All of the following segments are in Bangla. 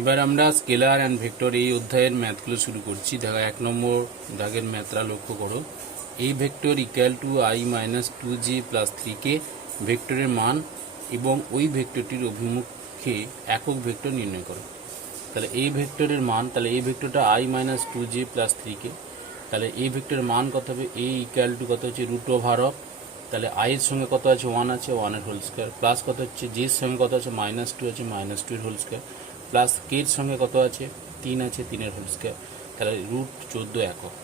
এবার আমরা স্কেলার অ্যান্ড ভেক্টর এই অধ্যায়ের ম্যাথগুলো শুরু করছি। দেখো 1 নম্বর দাগের ম্যাথটা লক্ষ্য করো। এই vector equal to i minus 2j plus 3k ভেক্টরের মান এবং ওই ভেক্টরটির অভিমুখে একক ভেক্টর নির্ণয় করো। তাহলে এই ভেক্টরের মান, তাহলে এই ভেক্টরটা i minus 2j plus 3k, তাহলে এই ভেক্টরের মান কত হবে? a ইকুয়াল টু কত হচ্ছে রুট ওভার অফ, তাহলে i এর সঙ্গে কত আছে 1 আছে, 1 এর হোল স্কোয়ার, প্লাস কত হচ্ছে j এর সঙ্গে কত আছে মাইনাস 2 আছে, মাইনাস 2 এর হোল স্কোয়ার, প্লাস কে এর সঙ্গে কত আছে 3 আছে, 3 এর হোল স্কোয়ার, তাহলে রুট 14 একক।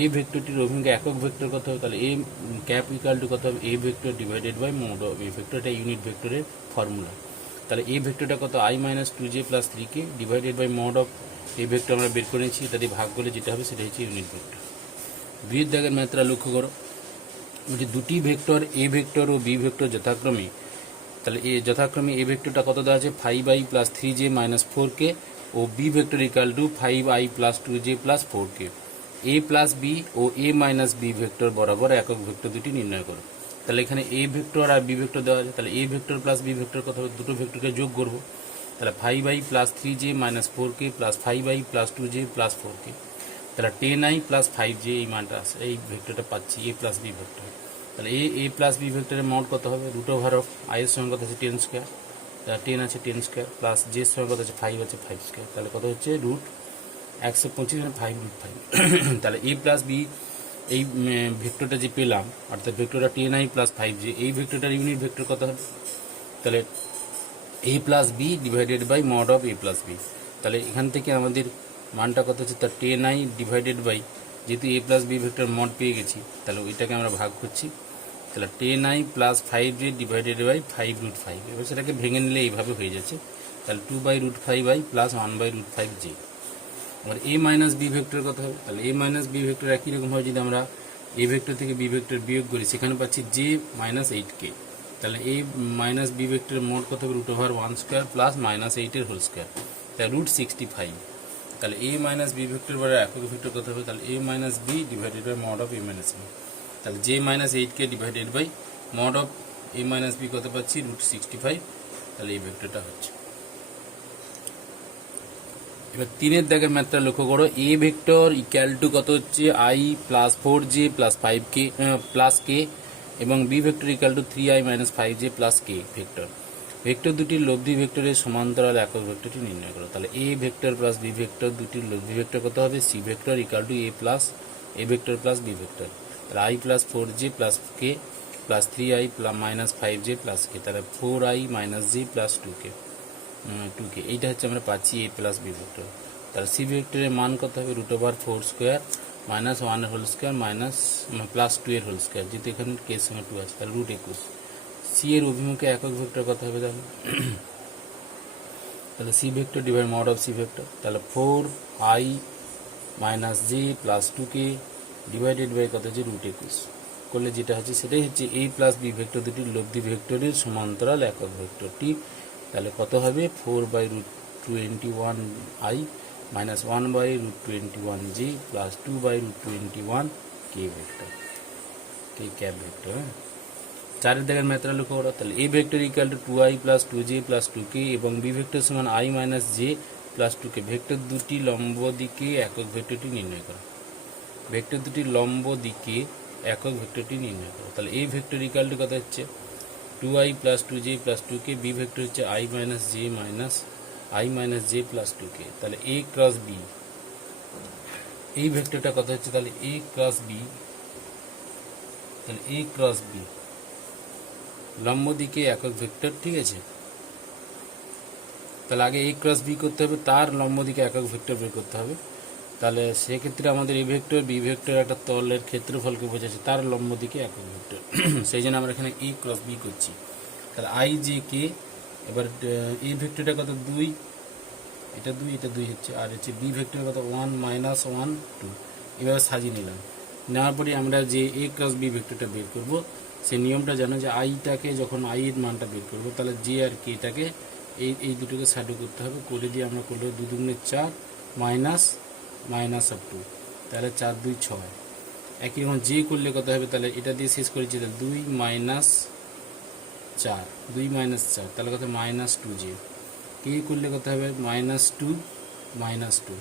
এই ভেক্টরটির অভিমুখে একক ভেক্টর কত হবে? তাহলে এ ক্যাপ ইকুয়াল টু কত হবে? A vector divided by mod of A vector, এটা ইউনিট ভেক্টরের ফর্মুলা। তাহলে এই ভেক্টরটা কত? i minus 2j plus 3k divided by mod of এই ভেক্টর আমরা বের করে নিয়েছি, তাদের ভাগ করলে যেটা হবে সেটা হচ্ছে ইউনিট ভেক্টর। দুইয়ের দাগের ম্যাথটা লক্ষ্য করো। যে দুটি ভেক্টর এ ভেক্টর ও বি ভেক্টর যথাক্রমে, তাহলে যথাক্রমে এ ভেক্টরটা কত দেওয়া আছে 5i plus 3j minus 4k ও B vector equal to 5i plus 2j plus 4k। A plus B ও এ মাইনাস বি ভেক্টর বরাবর একক ভেক্টর দুটি নির্ণয় করো। তাহলে এখানে এ ভেক্টর আর বি ভেক্টর দেওয়া আছে, তাহলে A vector plus B vector কত হবে? দুটো ভেক্টরকে যোগ করবো। তাহলে 5i plus 3j minus 4k plus 5i plus 2j plus 4k, তাহলে 10i প্লাস 5j এই মানটা আছে, এই ভেক্টরটা পাচ্ছি এ প্লাস বি ভেক্টর। তাহলে এ প্লাস বি ভেক্টরের মড কত হবে? রুট ওভার অফ i এর সঙ্গে কত আছে 10 স্কোয়ার, 10 আছে 10 স্কোয়ার, প্লাস j এর সঙ্গে কত আছে 5 আছে 5 স্কোয়ার, তাহলে কত হচ্ছে রুট 125 5 রুট 5। তাহলে এ প্লাস বি এই ভেক্টরটা যে পেলাম, অর্থাৎ ভেক্টরটা 10i প্লাস 5j, এই ভেক্টরটার ইউনিট ভেক্টর কত হবে? তাহলে A plus B divided by mod of A plus B. তাহলে এখান থেকে আমাদের মানটা কত হচ্ছে? তার 10i ডিভাইডেড বাই, যেহেতু এ প্লাস বি ভেক্টর মড পেয়ে গেছি, তাহলে ওইটাকে আমরা ভাগ করছি। তাহলে 10i plus 5j divided by 5 root 5। এবার সেটাকে ভেঙে নিলে এইভাবে হয়ে যাচ্ছে, তাহলে 2 by root 5i plus 1 by root 5j। এবার এ মাইনাস বি ভেক্টর কত হবে? তাহলে এ মাইনাস বি ভেক্টর একই রকম হয়, যদি আমরা এ ভেক্টর থেকে বি ভেক্টর বিয়োগ করি, সেখানে পাচ্ছি জে মাইনাস 8k। তাহলে এই মাইনাস বি ভেক্টরের মোড কত হবে? Root over 1 square plus minus 8-এর হোল স্কোয়ার, তাহলে রুট 65। তাহলে এ মাইনাস বি ভেক্টর বলে একক ভেক্টর কত হবে? তাহলে A minus B divided by mod of A minus B, তাহলে J minus 8k divided by mod of A minus B কত পাচ্ছি? রুট 65। তাহলে এই ভেক্টরটা হচ্ছে। এবার 3-এর দাগের ম্যাথটা লক্ষ্য করো। এ ভেক্টর ইকুয়াল টু কত হচ্ছে? i plus 4j plus 5k plus k এবং B vector equal to 3i minus 5j plus k vector. Vector দুটির লব্ধি ভেক্টরের সমান্তরাল একক ভেক্টরটি নির্ণয় করো। তাহলে A vector plus B vector দুটির লব্ধি ভেক্টর কত হবে? C vector equal to A vector plus B vector. তাহলে i plus 4j plus k plus 3i minus 5j plus k, তাহলে 4i minus j plus 2k। এইটা হচ্ছে আমরা পাচ্ছি এ প্লাস বি ভেক্টর। তাহলে সি ভেক্টরের মান কত হবে? রুট ওভার 4 স্কোয়ার মাইনাস 1 এর হোল স্কোয়ার মাইনাস প্লাস 2 এর হোল স্কোয়ার, যেহেতু এখানে কে এর সঙ্গে 2 আছে, তাহলে রুট 21। সি এর অভিমুখে একক ভেক্টর কত হবে? তাহলে C vector divide mod of C vector, তাহলে 4i minus j plus 2k divided by কত হচ্ছে? রুট 21 করলে যেটা হচ্ছে সেটাই হচ্ছে এ প্লাস বি ভেক্টর দুটির লব্ধি ভেক্টরের সমান্তরাল একক ভেক্টরটি। তাহলে কত হবে? 4 by root 21i minus 1 by root 21j plus 2 by root 21k vector, K cap vector. হ্যাঁ, 4-এর দাগের ম্যাথটা লক্ষ্য করো। তাহলে A vector equal to 2i plus 2j plus 2k এবং বি ভেক্টর সমান i minus j plus 2k। Vector দুটি লম্ব দিকে একক ভেক্টরটি নির্ণয় করো। ভেক্টর দুটি লম্ব দিকে একক ভেক্টরটি নির্ণয় করো। তাহলে এ ভেক্টর ইকুয়াল টু কত হচ্ছে? 2i plus 2j plus 2k, B vector হচ্ছে i minus j plus 2k। তাহলে a ক্রস বি এই ভেক্টরটা কত হচ্ছে? তাহলে a ক্রস বি, তাহলে a ক্রস বি লম্ব দিকে একক ভেক্টর, ঠিক আছে। তাহলে আগে a ক্রস বি করতে হবে, তার লম্ব দিকে একক ভেক্টর বের করতে হবে। তাহলে সেক্ষেত্রে আমাদের এ ভেক্টর বি ভেক্টর একটা তলের ক্ষেত্রফলকে বোঝাচ্ছে, তার লম্ব দিকে একক ভেক্টর, সেই জন্য আমরা এখানে a ক্রস বি করছি। তাহলে i j k, এবার এই ভেক্টরটা কত? 2, এটা 2 এটা 2 হচ্ছে, আর হচ্ছে বি ভেক্টর কত? 1 মাইনাস 1 2। এভাবে সাজিয়ে নিলাম। নেওয়ার পরে আমরা যে এ ক্রস বি ভেক্টরটা বের করব, সেই নিয়মটা জানো যে আইটাকে যখন আই এর মানটা বের করবো, তাহলে জে আর কেটাকে এই দুটোকে সাইডে করতে হবে, করে দিয়ে আমরা করলে 2 দুগুণে 4 মাইনাস অফ 2, তাহলে 4 2 6। একই রকম জে করলে কত হবে? তাহলে এটা দিয়ে শেষ করেছি, তাহলে 2 মাইনাস 4, তাহলে কত? Minus 2j। কে করলে কত হবে -2 -2,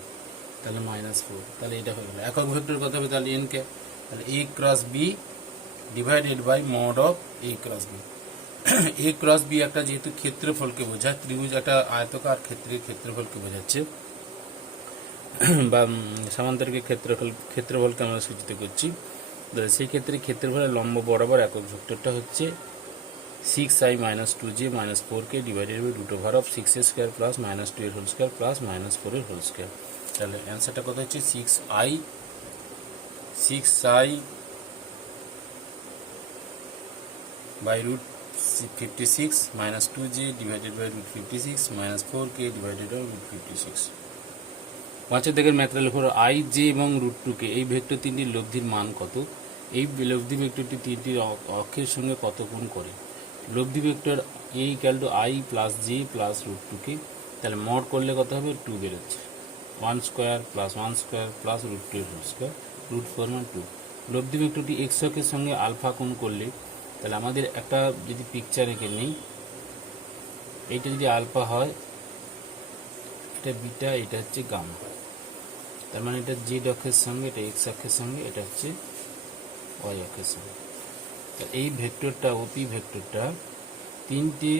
তাহলে -4, তাহলে এটা হয়ে গেল। একক ভেক্টর কত হবে তাহলে n ক্যাপ, তাহলে a cross b divided by mod of a cross b। a cross b একটা যেহেতু ক্ষেত্রফলকে বোঝায়, ত্রিভুজ একটা আয়তকার ক্ষেত্রের ক্ষেত্রফলকে বোঝাচ্ছে বা সামান্তরিক ক্ষেত্রফলকে আমরা সূচিত করছি। সেই ক্ষেত্রে ক্ষেত্রফলের লম্ব বরাবর একক ভেক্টরটা হচ্ছে 6i - 2j - 4k divided by √of 6a square plus -2 এর হোল স্কোয়ার প্লাস -4 এর হোল স্কোয়ার। তাহলে অ্যান্সারটা কত হচ্ছে 6i by √56 - 2j divided by √56 - 4k divided by √56। পাঁচের দিকের ম্যাথের উপর i, j এবং √2k এই ভেক্টর তিনটির লব্ধির মান কত? এই লব্ধি ভেক্টরটি তিনটি অক্ষের সঙ্গে কত গুণ করে? লব্ধি vector a = i plus j plus √2k, তাহলে মড করলে কত হবে 2 বেরোচ্ছে, 1 স্কোয়ার প্লাস 1 স্কোয়ার প্লাস √2 এর হোল স্কোয়ার, √4 মানে 2। লব্ধি ভেক্টরটি x অক্ষের সঙ্গে আলফা কোণ করলে, তাহলে আমাদের একটা যদি পিকচার এঁকে নেই, এইটা যদি আলফা হয়, এটা বিটা, এটা হচ্ছে গামা, তার মানে এটা জেড অক্ষের সঙ্গে, এটা এক্স অক্ষের সঙ্গে, এটা হচ্ছে ওয়াই অক্ষের সঙ্গে। তো এই ভেক্টরটা ওপি ভেক্টরটা তিনটি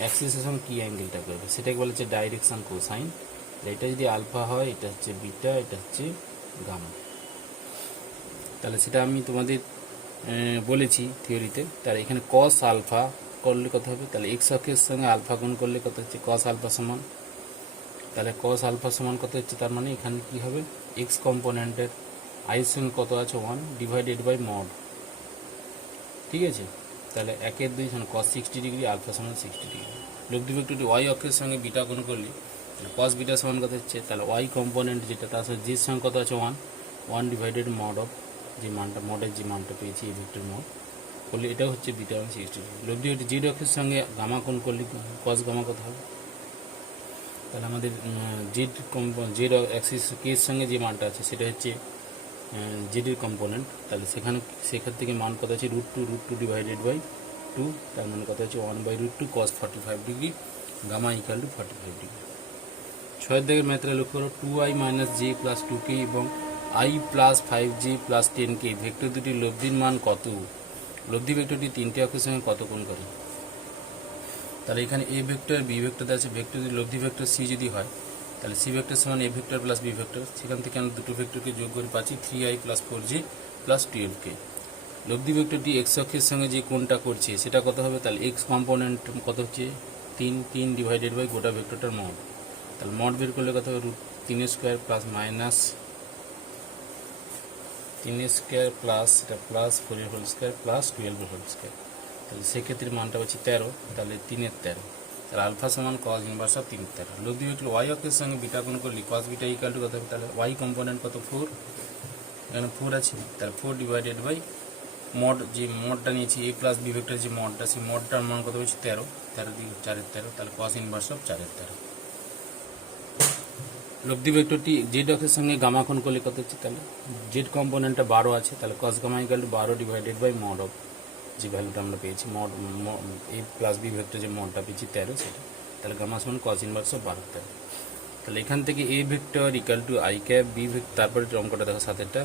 অ্যাক্সিসের সঙ্গে কি অ্যাঙ্গেলটা করবে সেটাকে বলা হচ্ছে ডাইরেকশন কোসাইন। এটা যদি আলফা হয়, এটা হচ্ছে বিটা, এটা হচ্ছে গামা। তাহলে সেটা আমি তোমাদের বলেছি থিওরিতে। তাহলে এখানে কস আলফা করলে কত হবে, তাহলে এক্স অক্ষের সঙ্গে আলফা গুণ করলে কত হচ্ছে কস আলফা সমান, তাহলে কস আলফা সমান কত হচ্ছে, তার মানে এখানে কি হবে এক্স কম্পোনেন্টের আই এর সঙ্গে কত আছে 1 ডিভাইডেড বাই মড, ঠিক আছে। তাহলে 1 2 সমান কস 60 ডিগ্রি, আলফা সমান 60 ডিগ্রি। লব্ধি ভেক্টরটি ওয়াই অক্ষের সঙ্গে বিটা গুণ করলে কস বিটা সমান কত হচ্ছে, তাহলে ওয়াই কম্পোনেন্ট যেটা তার সাথে জির সঙ্গে কত আছে 1 ডিভাইডেড মড অফ যে মানটা, মডের যে মানটা পেয়েছি এই ভেক্টর মড করলে এটাও হচ্ছে বিটা 60 ডিগ্রি। লব্ধি ভেক্টর জির অক্ষের সঙ্গে গামা গুণ করলে কস গামা কত হবে, তাহলে আমাদের জেড অ্যাক্সিস কে এর সঙ্গে যে মানটা আছে সেটা হচ্ছে জেডের কম্পোনেন্ট, তাহলে সেখান থেকে মান কত আছে √2 ডিভাইডেড বাই 2, তার মানে কত হচ্ছে 1/√2 cos 45 ডিগ্রি, গামা = 45 ডিগ্রি। 6 দিকের ম্যাথটা লক্ষ্য করো, 2i - j প্লাস 2k এবং i plus 5j plus 10k vector দুটির লব্ধির মান কত? লব্ধি ভেক্টরটি তিনটি অক্ষের সঙ্গে কত কোণ করে? তাহলে এখানে এ ভেক্টর বি ভেক্টর আছে, ভেক্টর যদি লব্ধি ভেক্টর সি যদি হয়, তাহলে সি ভেক্টর সমান A vector plus B vector, সেখান থেকে আমরা দুটো ভেক্টরকে যোগ করে পাচ্ছি 3i plus 4j plus 12k। লব্ধি ভেক্টরটি এক্স অক্ষের সঙ্গে যে কোণটা করছে সেটা কত হবে, তাহলে এক্স কম্পোনেন্ট কত হচ্ছে 3 ডিভাইডেড বাই গোটা ভেক্টরটার মড, তাহলে মড বের করলে কত হবে √3 square plus minus 3 square plus এটা প্লাস 4 এর হোল স্কোয়ার প্লাস 12 এর হোল স্কোয়ার, তাহলে সেক্ষেত্রে মানটা হচ্ছে 13, তাহলে 3 এর 13, তাহলে আলফা সমান কস ইনভার্স অফ 3 এর 13। লব্ধি ভেক্টর ওয়াই অক্ষের সঙ্গে বিটা গুণ করলে কস বিটা = কত হবে, তাহলে ওয়াই কম্পোনেন্ট কত 4, এখানে 4 আছে, তাহলে 4 ডিভাইডেড বাই মড, যে মডটা নিয়েছি এ প্লাস বি ভেক্টর যে মডটা, সেই মডটার মান কত হচ্ছে 13, 13 দিয়ে 4 এর 13, তাহলে কস ইনভার্স অফ 4 এর 13। লব্ধি ভেক্টরটি জেড অক্ষের সঙ্গে গামা কোণ করলে কত হচ্ছে, তাহলে জেড কম্পোনেন্টটা 12 আছে, তাহলে cos gamma = 12 divided by mod of যে ভ্যালুটা আমরা পেয়েছি, mod A plus B vector যে মডটা পেয়েছি 13 সেটা, তাহলে গামা সমান কস ইনভার্স অফ 12 13। তাহলে এখান থেকে A vector = i cap, B vector, তারপরে অঙ্কটা দেখো সাথেরটা,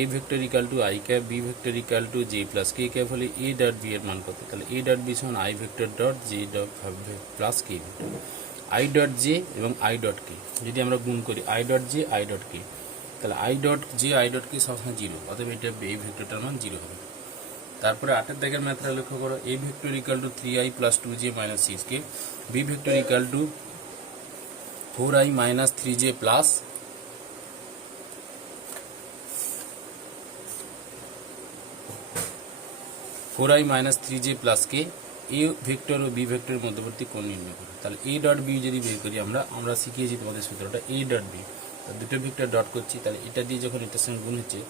A vector = i cap, B vector = j plus K cap হলে এ ডট বি এর মান কত, তাহলে এ ডট বি সমান i vector dot j dot plus K vector, i dot j এবং i ডট কে যদি আমরা গুণ করি i dot j i dot K, তাহলে i dot j i dot কে সবসময় 0, অতএব এটা এই ভেক্টরটার মান 0 হবে। তারপরে 8 দাগের ম্যাথটা লক্ষ্য করো, a vector = 3i plus 2j minus 6k, B vector = 4i minus 3j plus 4i minus 3j plus k, A vector ও বি ভেক্টরের মধ্যবর্তী কোণ নির্ণয় করো। তাহলে a ডট বি যদি বের করি আমরা শিখিয়েছি তোমাদের সূত্রটা a ডট বি, দুটো ভেক্টর ডট করছি, তাহলে এটা দিয়ে যখন এটার সঙ্গে গুণ হচ্ছে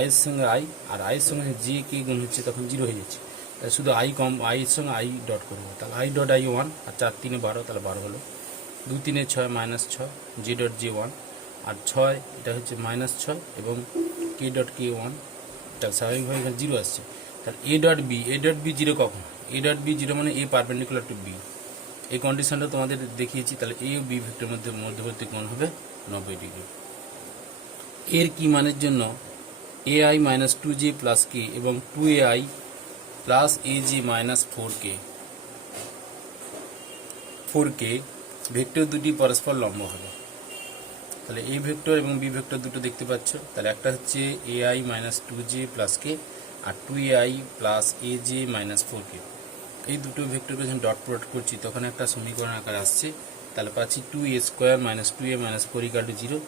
i এর সঙ্গে i আর i এর সঙ্গে j কে গুণ হচ্ছে তখন 0 হয়ে যাচ্ছে, তাহলে শুধু i এর সঙ্গে i ডট করবো, তাহলে i ডট i 1 আর 4 3 12, তাহলে 12 হলো, 2 3 6 মাইনাস 6 j ডট j 1 আর 6 এটা হচ্ছে মাইনাস 6 এবং k ডট k 1, এটা স্বাভাবিকভাবে এখানে 0 আসছে। তাহলে a ডট বি 0 কখন, a ডট বি 0 মানে a পারপেন্ডিকুলার টু বি, এই কন্ডিশনটা তোমাদের দেখিয়েছি। তাহলে এ ও বি ভেক্টরের মধ্যে মধ্যবর্তী কোণ হবে 90 ডিগ্রি। এর কি মানের জন্য ai মাইনাস 2j প্লাস কে এবং 2ai plus aj minus 4k vector দুটি পরস্পর লম্ব হবে। তাহলে এই ভেক্টর এবং বি ভেক্টর দুটো দেখতে পাচ্ছ। তাহলে একটা হচ্ছে ai মাইনাস 2j প্লাস কে আর 2ai plus aj minus 4k। এই দুটো ভেক্টরকে যখন ডট প্রোডাক্ট করছি তখন একটা সমীকরণ আকার আসছে। তাহলে পাচ্ছি 2a square minus 2a minus 4 equal to 0।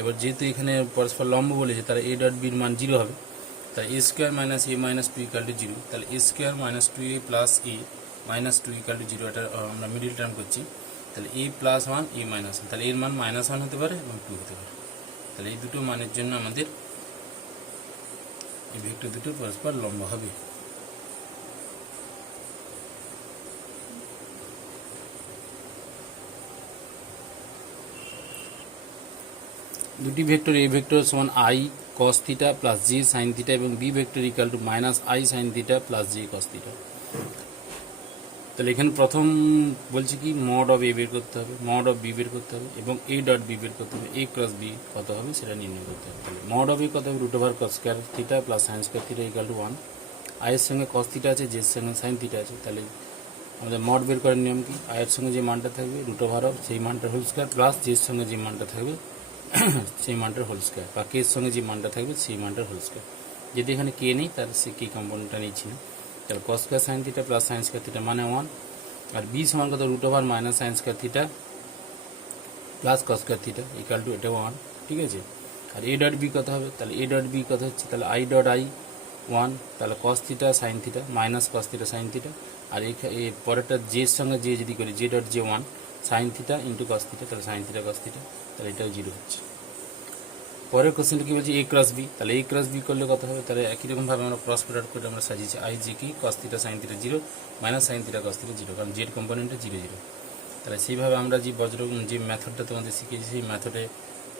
এবার যেহেতু এখানে পরস্পর লম্ব বলেছে তাহলে a ডট বির মান 0 হবে। তাহলে a square minus a minus 2 equal to 0। তাহলে a square minus 2a plus a minus 2 equal to 0, এটা আমরা মিডিল টার্ম করছি। তাহলে a প্লাস 1 a মাইনাস 1, তাহলে এর মান মাইনাস 1 হতে পারে এবং 2 হতে পারে। তাহলে এই দুটো মানের জন্য আমাদের এই ভেক্টর দুটো পরস্পর লম্ব হবে। দুটি ভেক্টর এ ভেক্টর সমান I cos theta plus J sine theta এবং B vector equal to minus I sine theta plus J cos theta. তাহলে এখানে প্রথম বলছি কি মড অফ এ বের করতে হবে, মড অফ বি বের করতে হবে এবং এ ডট বি বের করতে হবে। এ ক্রস বি কত হবে সেটা নির্ণয় করতে হবে। তাহলে মড অফ এ কত হবে, root over cos square theta plus sine square theta equal to 1। আয়ের সঙ্গে কস থিটা আছে, জের সঙ্গে সাইন থিটা আছে। তাহলে আমাদের মড বের করার নিয়ম কি, আয়ের সঙ্গে যে মানটা থাকবে রুট ওভার অফ সেই মানটার হোল স্কয়ার প্লাস জের সঙ্গে যে মানটা থাকবে সেই মানটার হোল স্কয়ার বা কে এর সঙ্গে যে মানটা থাকবে সেই মানটার হোল স্কয়ার। যদি এখানে কে নেই তাহলে সে কে কম্পোনেন্টটা নিচ্ছি না। তাহলে cos square sine theta plus sine square theta মানে 1 আর বি সমান কত root over minus sine square theta plus cos square theta equal to এটা 1। ঠিক আছে। আর এ ডট বি কত হবে, তাহলে এ ডট বি কত হচ্ছে, তাহলে আই ডট আই 1, তাহলে cos theta sine theta minus cos theta sine theta. আর এই পরেরটা জের সঙ্গে জে যদি করি J dot J 1 sine theta into cos theta, তাহলে সাইন থিটা কস থিটা, তাহলে এটাও 0 হচ্ছে। পরের কোশ্চেনটা কি বলছে এ ক্রস বি, তাহলে এ ক্রস বি করলে কত হবে, তাহলে একই রকমভাবে আমরা ক্রস প্রোডাক্ট করে আমরা সাজিয়েছি আই জে কি কস theta sine theta 0 minus sine theta cos theta 0, কারণ জেড কম্পোনেন্টে 0 0। তাহলে সেইভাবে আমরা যে মেথডটা তোমাদের শিখিয়েছি সেই মেথডে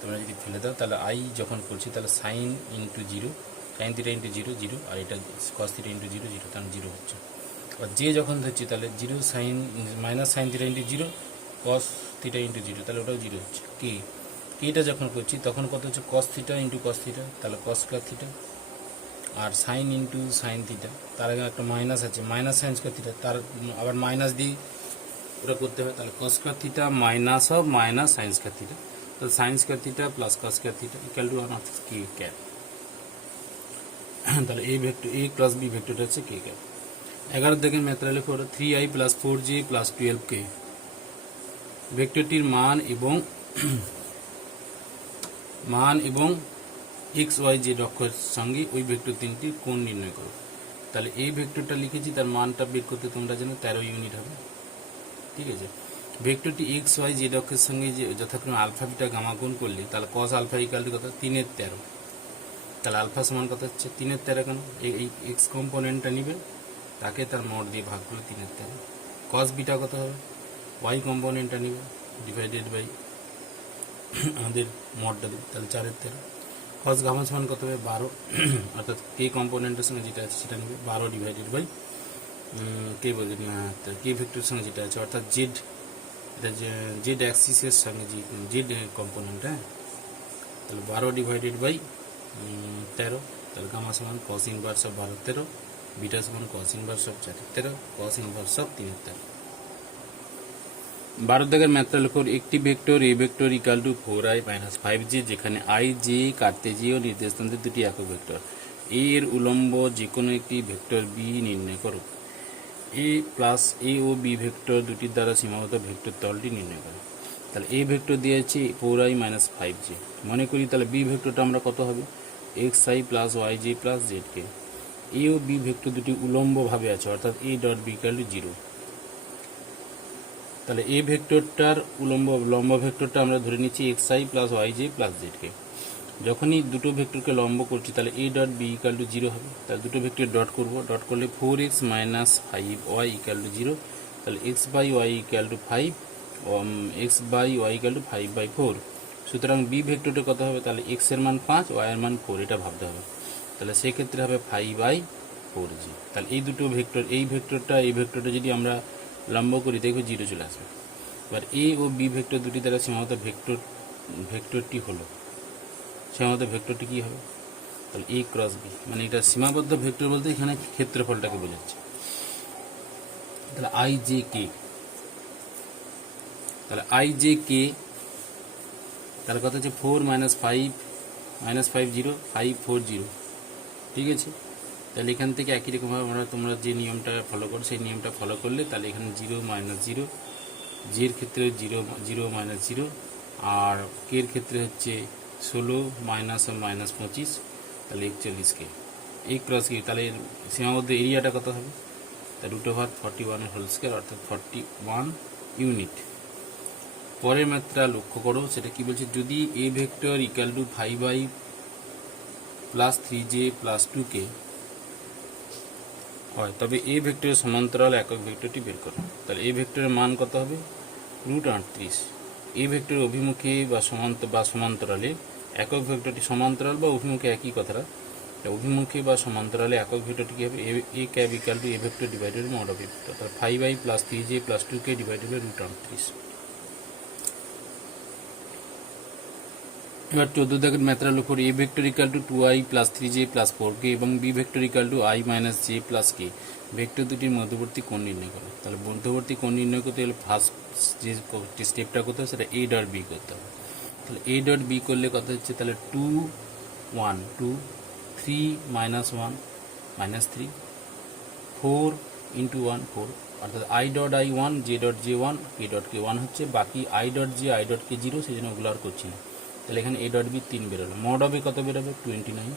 তোমরা যদি ফেলে দাও তাহলে আই যখন করছি তাহলে sign into 0 sign theta into 0 0 আর এটা কস থিটা ইন্টু 0 0, তাহলে 0 হচ্ছে। আর যে যখন ধরছি তাহলে 0 sine minus sine theta into 0 cos theta into 0, তাহলে ওটাও 0 হচ্ছে। কি এটা যখন করছি তখন কত হচ্ছে কস থিটা ইন্টু কস থিটা, তাহলে কস স্কয়ার থিটা আর সাইন ইন্টু সাইন থিটা, তার আগে একটা মাইনাস আছে মাইনাস সাইন স্কয়ার থিটা, তার আবার মাইনাস দিয়ে ওটা করতে হবে। তাহলে cos square theta minus of minus sine square theta, তাহলে sine square theta plus cos square theta equal to 1 of K cap. তাহলে এই ভেক্টর এ ক্রস বি ভেক্টরটা হচ্ছে কে ক্যাপ। 11 দেখেন ম্যাথটা লেখো 3i plus 4j plus 12k ভেক্টরটির মান এবং এক্স ওয়াই জেড অক্ষের সঙ্গে ওই ভেক্টর তিনটির কোণ নির্ণয় করো। তাহলে এই ভেক্টরটা লিখেছি, তার মানটা বের করতে তোমরা জানো 13 ইউনিট হবে। ঠিক আছে। ভেক্টরটি এক্স ওয়াই জেড অক্ষের সঙ্গে যে যথাক্রমে আলফা বিটা গামা কোণ করলে তাহলে কস আলফা ইকুয়াল টু কত 3/13। তাহলে আলফা সমান কত হচ্ছে 3/13, কেন এই এক্স কম্পোনেন্টটা নিবে তাকে তার মড দিয়ে ভাগ করলে 3/13। কস বিটা কত হবে, ওয়াই কম্পোনেন্টটা নিবে ডিভাইডেড বাই আমাদের মডটা দেবে, তাহলে 4/13। কস গামা সমান কত হবে 12, অর্থাৎ কে কম্পোনেন্টের সঙ্গে যেটা আছে সেটা নেবে 12 ডিভাইডেড বাই কে বলতে কে ভেক্টরের সঙ্গে যেটা আছে অর্থাৎ জেড, এটা জেড অ্যাক্সিসের সঙ্গে যে জেড কম্পোনেন্ট, হ্যাঁ, তাহলে 12 ডিভাইডেড বাই 13, তাহলে গামা সমান কস ইনভার্স অফ 12 13, বিটা সমান cos inverse of 4/13, cos inverse of 3/13। 12 দাগের ম্যাথটা লেখো একটি vector A vector equal two 4i minus 5j যেখানে i j কার্তেজীয় নির্দেশাঙ্কের দুটি একক ভেক্টর। এ এর উলম্ব যে কোনো একটি ভেক্টর বি নির্ণয় করো। এ প্লাস এ ও বি ভেক্টর দুটির দ্বারা সীমাবদ্ধ ভেক্টর তলটি নির্ণয় করো। তাহলে এ ভেক্টর দিয়েছি 4i মাইনাস 5j, মনে করি তাহলে বি ভেক্টরটা আমরা কত হবে xi plus yj plus zk। A ও বি ভেক্টর দুটি উলম্বভাবে আছে অর্থাৎ A dot B equal to 0। তাহলে এ ভেক্টরটার লম্ব ভেক্টরটা আমরা ধরে নিচ্ছি xi plus yj plus zk। যখনই দুটো ভেক্টরকে লম্ব করছি তাহলে A dot B equal to 0 হবে। তাহলে দুটো ভেক্টর ডট করব, ডট করলে 4x minus 5y equal to 0, তাহলে x by Y equal to 5, x by Y equal to 5/4। সুতরাং বি ভেক্টরটা কত হবে, তাহলে x এর মান 5 y এর মান 4, এটা ভাবতে হবে। তাহলে সেক্ষেত্রে হবে 5/4j। তাহলে এই দুটো ভেক্টর এই ভেক্টরটা যদি আমরা লম্ব করি দেখবে 0 চলে আসবে। এবার এ ও বি ভেক্টর দুটি দ্বারা সীমাবদ্ধ ভেক্টরটি হলো, সীমাবদ্ধ ভেক্টরটি কী হবে? তাহলে এ ক্রস বি, মানে এটা সীমাবদ্ধ ভেক্টর বলতে এখানে ক্ষেত্রফলটাকে বোঝাচ্ছে। তাহলে আই জে কে, তাহলে আই জে কে, তাহলে কথা হচ্ছে 4 - 5 0 5 4 0, ঠিক আছে। তাহলে এখান থেকে একই রকমভাবে তোমরা যে নিয়মটা ফলো করো সেই নিয়মটা ফলো করলে তাহলে এখানে 0 - 0, জের ক্ষেত্রে 0 0 - 0, আর কের ক্ষেত্রে হচ্ছে 16 -25, তাহলে 41 কে। এই ক্রস কে, তাহলে এর সীমাবদ্ধ এরিয়াটা কত হবে? তা √41² অর্থাৎ 41 ইউনিট। পরের মাত্রা লক্ষ্য করো, সেটা কি বলছে? যদি A vector equal to 5i + 3j + 2k হয়, তবে এ ভেক্টরের সমান্তরাল একক ভেক্টরটি বের করো। তাহলে এ ভেক্টরের মান কত হবে? √38। এ ভেক্টরের অভিমুখে বা সমান্তরালে একক ভেক্টরটি, সমান্তরাল বা অভিমুখে একই কথাটা, অভিমুখে বা সমান্তরালে একক ভেক্টরটি কী হবে? A cap equal to A vector divided mod of A vector. তাহলে 5i + 3j + 2k divided by √38। এবার 14 দাগের ম্যাথের লক্ষ্য করি, এ vector equal to 2i + 3j + 4k এবং B vector equal to i - j + k। Vector দুটির মধ্যবর্তী কোণ নির্ণয় করো। তাহলে মধ্যবর্তী কোণ নির্ণয় করতে গেলে ফার্স্ট যে স্টেপটা করতে হবে সেটা a ডট বি করতে হবে। তাহলে a ডট বি করলে কত হচ্ছে? তাহলে 2 1 2 3 - 1 -3 4 × 1 4, অর্থাৎ i dot i 1, j dot j 1, k dot k 1 হচ্ছে, বাকি i dot j i dot k 0, সেই জন্য ওগুলো আর করছি না। তাহলে এখানে a ডট বি 3 বেরোলো। মড অফ এ কত বেরোবে? 29।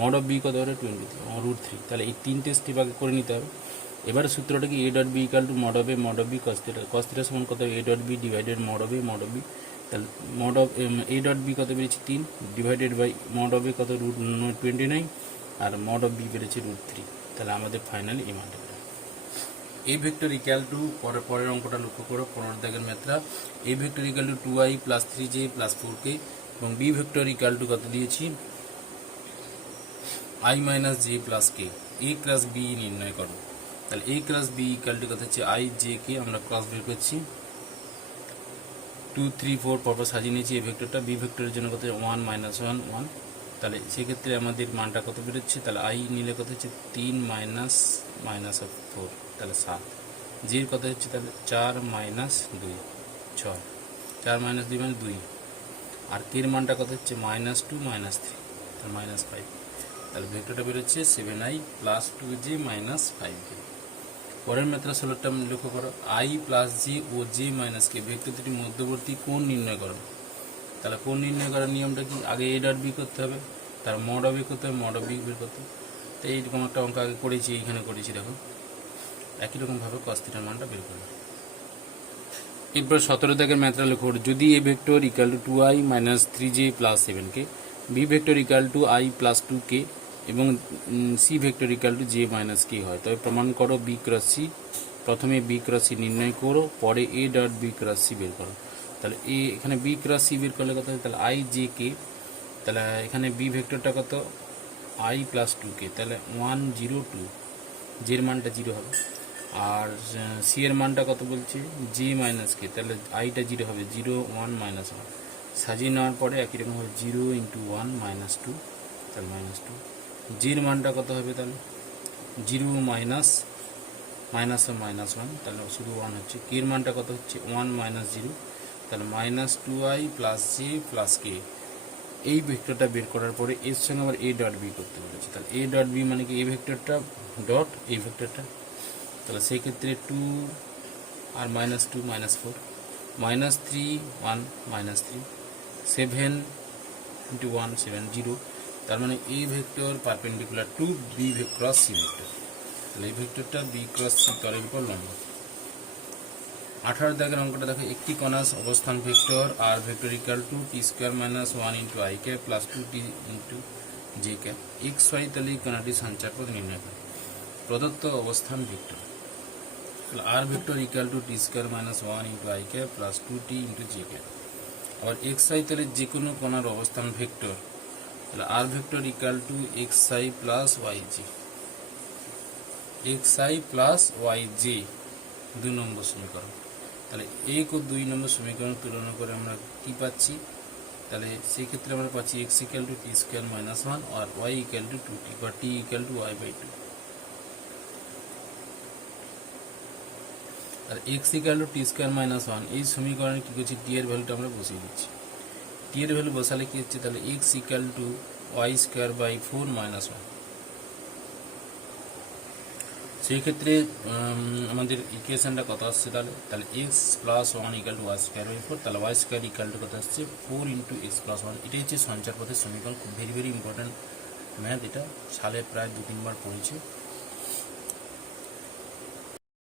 মড অফ বি কত বেরোবে? 23 √3। তাহলে এই তিনটে স্টেপ আগে করে নিতে হবে। এবারে সূত্রটা কি? a dot B equal to mod of A mod of B cos θ। cos θ সমান কত হবে? a dot B divided mod of A mod of B. তাহলে mod of a dot B কত বেরিয়েছে? 3 divided by mod of A কত? √29, আর মড অফ বি বেরিয়েছে √3। তাহলে আমাদের ফাইনালি এই মানটা এ ভেক্টর ইকুয়াল টু, পরের অঙ্কটা লক্ষ্য করো, 15 দাগের ম্যাথটা। এ vector equal to 2i + 3j + 4k এবং বি ভেক্টর ইকুয়াল টু কত দিয়েছি? i - j + k। a cross B নির্ণয় করো। তাহলে a cross B equal to কত হচ্ছে? i j k। আমরা ক্রস বের করছি, 2 3 4 পরপর সাজিয়ে নিয়েছি এই ভেক্টরটা। বি ভেক্টরের জন্য কত? 1 - 1 1। তাহলে সেক্ষেত্রে আমাদের মানটা কত বেরোচ্ছে? তাহলে i নিলে কত হচ্ছে? 3 - -4, তাহলে 7। জির কত হচ্ছে? তাহলে 4 - 2 6, 4 - 2 মানে 2, আর কের মানটা কত হচ্ছে? -2 - 3, তাহলে -5। তাহলে ভেক্টরটা বেরোচ্ছে 7i + 2j - 5k। পরের মাত্রা 16টা লক্ষ্য করো, i + j ও j - k ভেক্টর দুটি মধ্যবর্তী কোণ নির্ণয় করো। তাহলে কোণ নির্ণয় করার নিয়মটা কি? আগে a ডট বি করতে হবে, তার মড অফ এ করতে হবে, মড অফ বি বের করতে হবে। তো এইরকম একটা অঙ্ক আগে করেছি, এইখানে করেছি, দেখো একই রকমভাবে cos θ মানটা বের করবে। এরপর 17 দাগের ম্যাথটা লক্ষ্য করো, যদি A vector equal to 2i - 3j + 7k, B vector equal to i + 2k এবং C vector equal to j - k হয়, তবে প্রমাণ করো বি ক্রস সি। প্রথমে বি ক্রস সি নির্ণয় করো, পরে a dot B cross C বের করো। তাহলে এখানে বি ক্রস সি বের করলে কত হবে? তাহলে i j k। তাহলে এখানে বি ভেক্টরটা কত? i + 2k, তাহলে 1 0 2, জের মানটা 0 হবে। আর সি এর মানটা কত বলছে? j - k, তাহলে আইটা 0 হবে, 0 1 - 1। সাজিয়ে নেওয়ার পরে একই রকম হবে 0 × 1 - 2, তাহলে -2। জির মানটা কত হবে? তাহলে 0 -1, তাহলে শুধু 1 হচ্ছে। কের মানটা কত হচ্ছে? 1 - 0, তাহলে -2i + j + k। এই ভেক্টরটা বের করার পরে এর সঙ্গে আবার a ডট বি করতে বলেছে। তাহলে a ডট বি মানে কি? এই ভেক্টরটা ডট এই ভেক্টরটা। তাহলে সেই ক্ষেত্রে 2 আর -2 -4, -3 1 -3, 7 × 1 7 0। তার মানে এই vector perpendicular to B cross C vector. তাহলে এই ভেক্টরটা বি ক্রস সি তলের উপর লম্ব। 18 দাগের অঙ্কটা দেখো, একটি কণার অবস্থান ভেক্টর আর vector equal to t² - 1 × i cap + 2t × j cap. xy তলে কণাটি সঞ্চারপথ নির্ণয় করে। প্রদত্ত অবস্থান ভেক্টর, তাহলে R vector equal to t² - 1 × i cap + 2t × j cap. আবার xy তলের যে কোনো কণার অবস্থান ভেক্টর, তাহলে R vector equal to xi + yj, xi + yj 2 নম্বর সমীকরণ। তাহলে 1 ও 2 নম্বর সমীকরণ তুলনা করে আমরা কি পাচ্ছি, তাহলে সেই ক্ষেত্রে আমরা পাচ্ছি x equal to T square minus 1 আর y ইকুয়াল টু 2t বা t ইকুয়াল টু y/2। আর x equal to T square minus 1 এই সমীকরণে কি করছি, t এর ভ্যালুটা আমরা বসিয়ে দিচ্ছি। t এর ভ্যালু বসালে কি হচ্ছে, তাহলে x equal to y square by 4 minus 1। সেই ক্ষেত্রে আমাদের ইকুয়েশনটা কত আসছে, তাহলে x plus 1 equal to y square by 4, তাহলে y স্কোয়ার ইকুয়াল টু কত আসছে 4 ইন্টু x প্লাস 1। এটাই হচ্ছে সঞ্চার পথের সমীকরণ। খুব ভেরি ভেরি ইম্পর্টেন্ট ম্যাথ, এটা সালে প্রায় 2-3 বার পড়েছে।